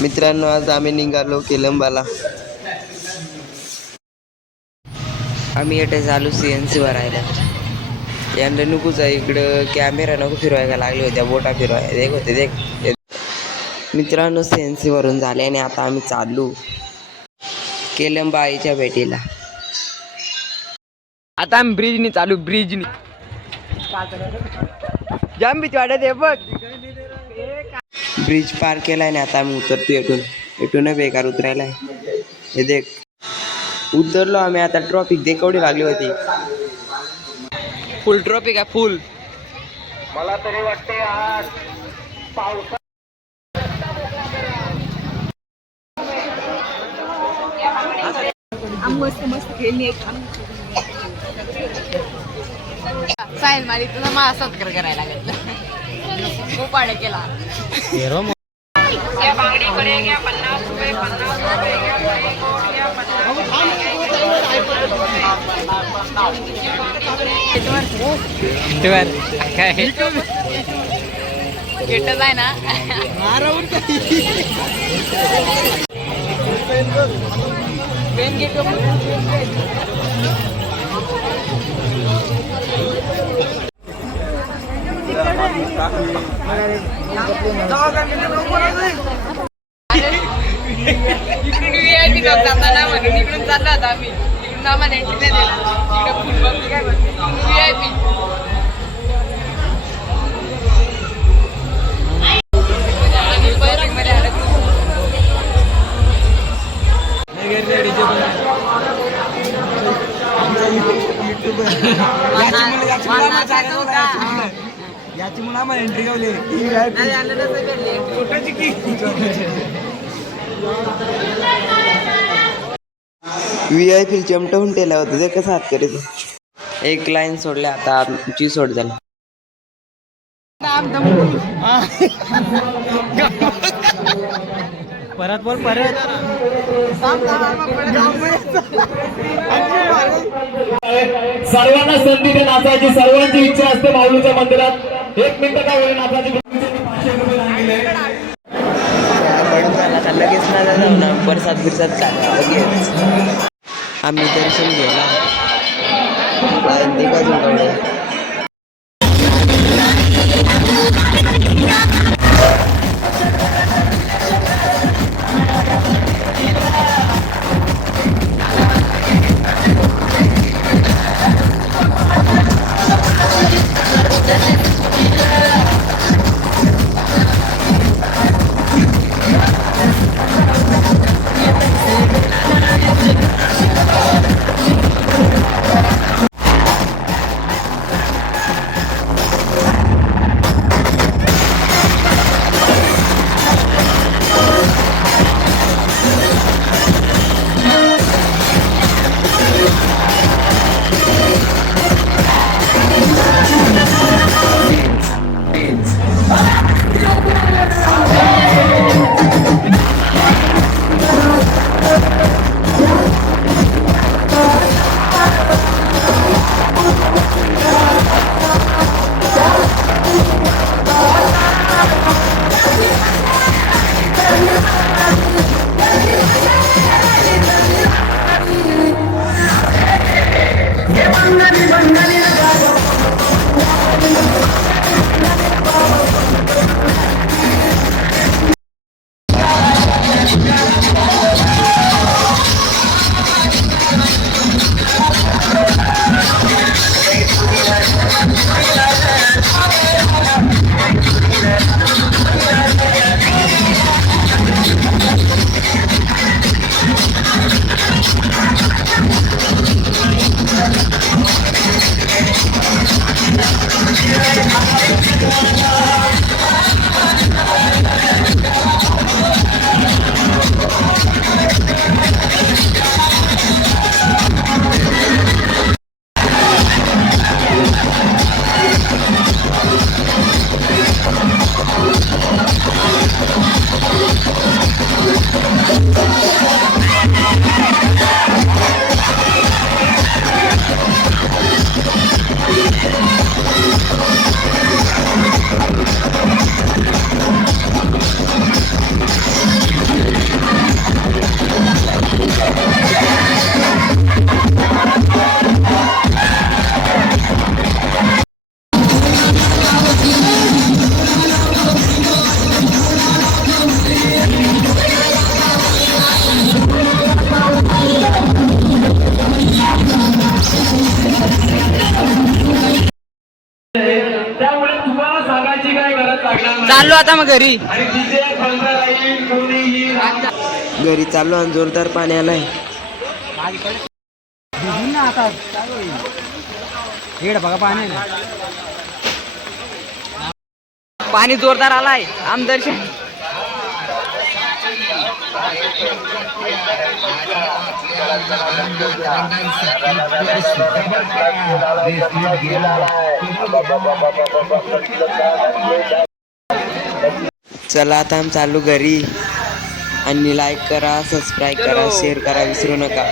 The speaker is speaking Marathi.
मित्रांनो, आज आम्ही निघालो केलंबाला. आम्ही इथे चालू CNC भरायला. यांना नकोच आहे इकडं, कॅमेरा नको फिरवायला लागले होत्या, बोटा फिरवायला देख होते देख. मित्रांनो, CNC भरून झाले आणि आता आम्ही चालू केलंबा आईच्या भेटीला. आता आम्ही ब्रिजनी चालू, ब्रिजनी जाम भीती वाटत आहे बघ. ब्रिज पार केलाय ना, आता आम्ही उतरतो इथून बेकार उतरायला आहे. हे देख, उतरलो आम्ही. आता ट्रॉफिक दे केवढी लागली होती. फुल ट्रॉफिक आहे, फुल. मला तरी वाटते आज पावसा मस्त खेळली साहिल मारी तुला मला सत्कार करायला लागेल. खूप पाड्या केला. घेतच आहे ना. पेन घेतो. इकडून VIP जाताना म्हणून इकडून चाललो होता आम्ही. इकडून आम्हाला एंट्री नाही दिला. इकडे फुल बघ काय म्हणते VIP. याची मुलं आम्हाला एंट्री गावली. VIP चमटवून टेला होतं ते कसं हात करायचं. एक लाईन सोडल्या, आता आमची सोड झाली. परत बोल परत. सर्वांना संधी दे नाचायची. सर्वांची इच्छा असते माऊलीच्या मंदिरात 1 मिनिट का वेळ नाचायची. 500 रुपये लागले. आता लगेच ना जाऊ ना, परसाद बिरसाद चालला लगेच. आम्ही दर्शन घ्यायला लाईन ते बाजूकडे. चाललो आता मग घरी. आणि तिथे पंधरा राहील कोणीही घरी चाललो आणि जोरदार पाणी आलाय. भिजून ना आता काय होईल हेड बघा पाणी आहे ना. पाणी जोरदार आलाय आमदर्शन. चला आता आम्ही चालू घरी. आणि लाईक करा, सबस्क्राईब करा, शेअर करा विसरू नका.